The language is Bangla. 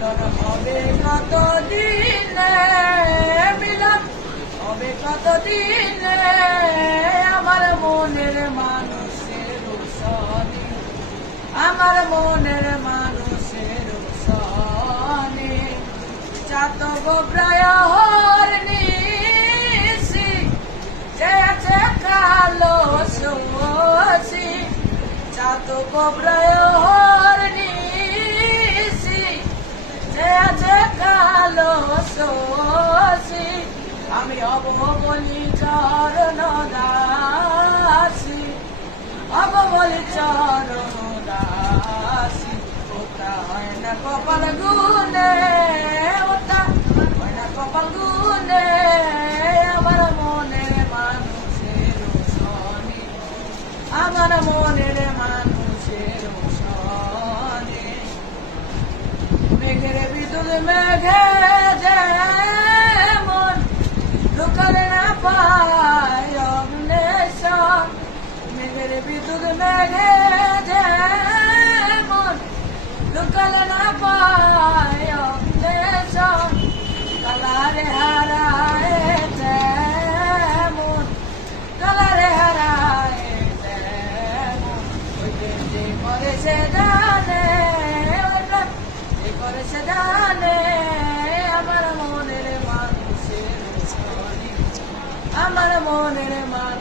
হবে কতদিনে, মিলন হবে কতদিনে, আমার মনের মানুষের সনে, আমার মনের মানুষের সনে, চাতক প্রায় হরনিশি, যে আছে কালো শোষি, চাতক প্রায় হরনিশি, যে আছে কালো শোষি, আমি হব বলি চরণ দাসী, হব বলি চরণ দাসী, ওটা হয় না কপাল গুনে, ওটা হয় না কপাল গুনে, আমার মনের মানুষের সনে, আমার মনের মানুষের সনে, মেঘের বিদ্যুৎ মেঘে যেমন লুকালে না পায় অগ্নেশন, মেঘের বিদ্যুৎ মেঘে যেমন লুকালে না পায় অগ্নেশন, কালারে হারায় তেমন, কালারে হারায় তেমন, ওই যে করে সে জানে, ওই করে সে জানে, আমার মনের মানুষের সনে, আমার মনের মানুষ।